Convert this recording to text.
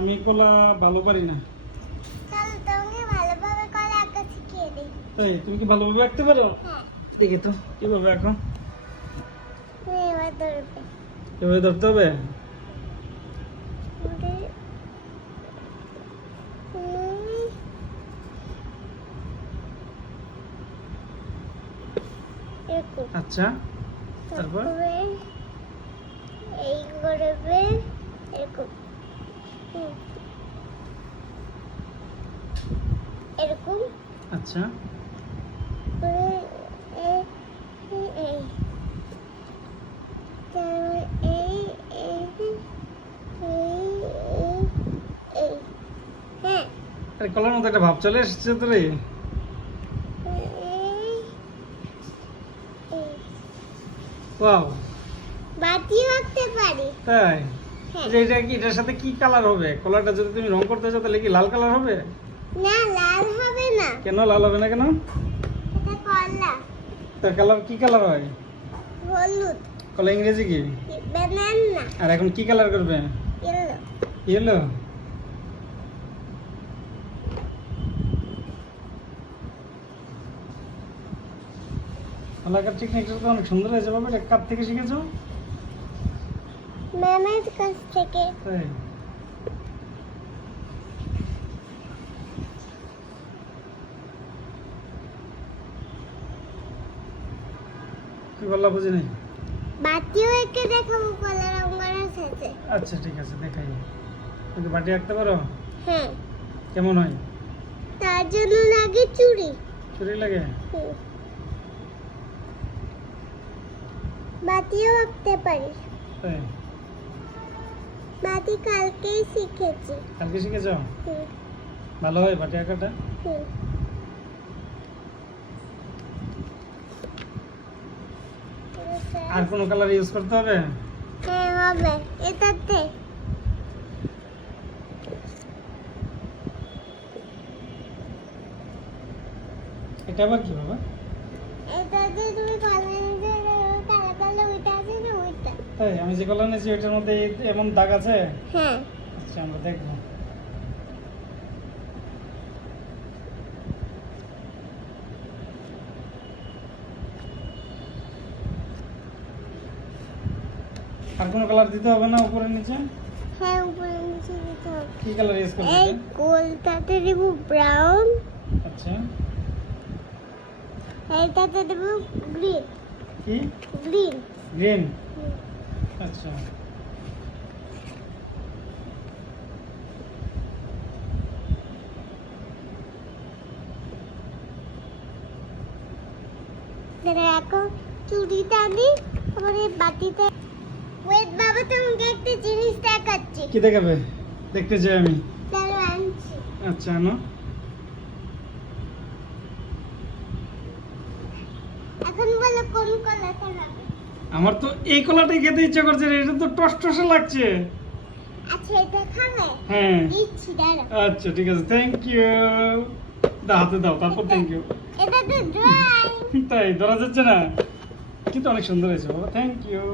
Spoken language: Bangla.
আমি কলা ভালো পারি না। তাই তুমি কি ভালোভাবে আঁকতে পারো? হ্যাঁ। দেখি তো কীভাবে আঁকো? এভাবে ধরতে হবে? আচ্ছা তারপর? এই করবে এরকম। এরকম? আচ্ছা। হ্যাঁ আরে কলার মতো একটা ভাব চলে এসেছে তো রে ওয়াও। বাতিও আঁকতে পারি। তাই? হ্যাঁ যে এটা কি এটার সাথে কি কালার হবে? কলারটা যদি তুমি রং করতে চাও তাহলে কি লাল কালার হবে? না লাল হবে না। কেন লাল হবে না কেন? এটা কলা। তার কালার কি কালার হয়? হলুদ। কলা ইংরেজি কি? ব্যানানা আর এখন কি কালার করবে? ইয়েলো ইয়েলো কলাকার টেকনিকটা তো অনেক সুন্দর হয়েছে বাবা এটা কার থেকে শিখেছো? ম্যামের কাছ থেকে। তাই কি বললা বুঝি নাই? বাতিও এঁকে দেখাবো কলা রং করার সাথে। আচ্ছা ঠিক আছে দেখাই। তুমি বাটি আঁকতে পারো? হ্যাঁ। কেমন হয়? তার জন্য লাগে চুড়ি। চুরি লাগে। বাতিও আঁকতে পারি তাই বাতি কালকেই শিখেছি। কালকে শিখেছো? হুম, ভালো হয় বাটি আঁকাটা হুম। আর কোনো কালার ইউজ করতে হবে? হ্যাঁ হবে। এটাতে। এটা আবার কি বাবা? এটাতে তুমি কলা নিতে কালা কালা ওইটা আছে না ওইটা তাই আমি যে কলার নিয়েছি ওইটার মধ্যে এমন দাগ আছে? হ্যাঁ। আচ্ছা আমরা দেখব। আর কোনো কালার দিতে হবে না উপরে নিচে? হ্যাঁ উপরে নিচে দিতে হবে। কি কালার ইউজ করবে এই গোলটাতে দেবো ব্রাউন আচ্ছা। এইটাতে দেবো গ্রিন কি? গ্রিন গ্রিন আচ্ছা। এখন চুড়িটা দিই তারপরে বাটিতে ওয়েট বাবা তোমাকে একটা জিনিস দেখাচ্ছি। কি দেখাবে? দেখতে চাই আমি। তাহলে আনছি। আচ্ছা আনো। এখন বলো কোন কলাটা আমার তো এই কলাটাই খেতে ইচ্ছা করছে রে এটা তো টস টসে লাগছে। আচ্ছা এটা খাবে? হ্যাঁ। দিচ্ছি দাঁড়া। আচ্ছা ঠিক আছে থ্যাংক ইউ দাও হাতে দাও তারপর থ্যাংক ইউ এটা তো ড্রাই তাই ধরা যাচ্ছে না। কিন্তু অনেক সুন্দর হয়েছে বাবা থ্যাংক ইউ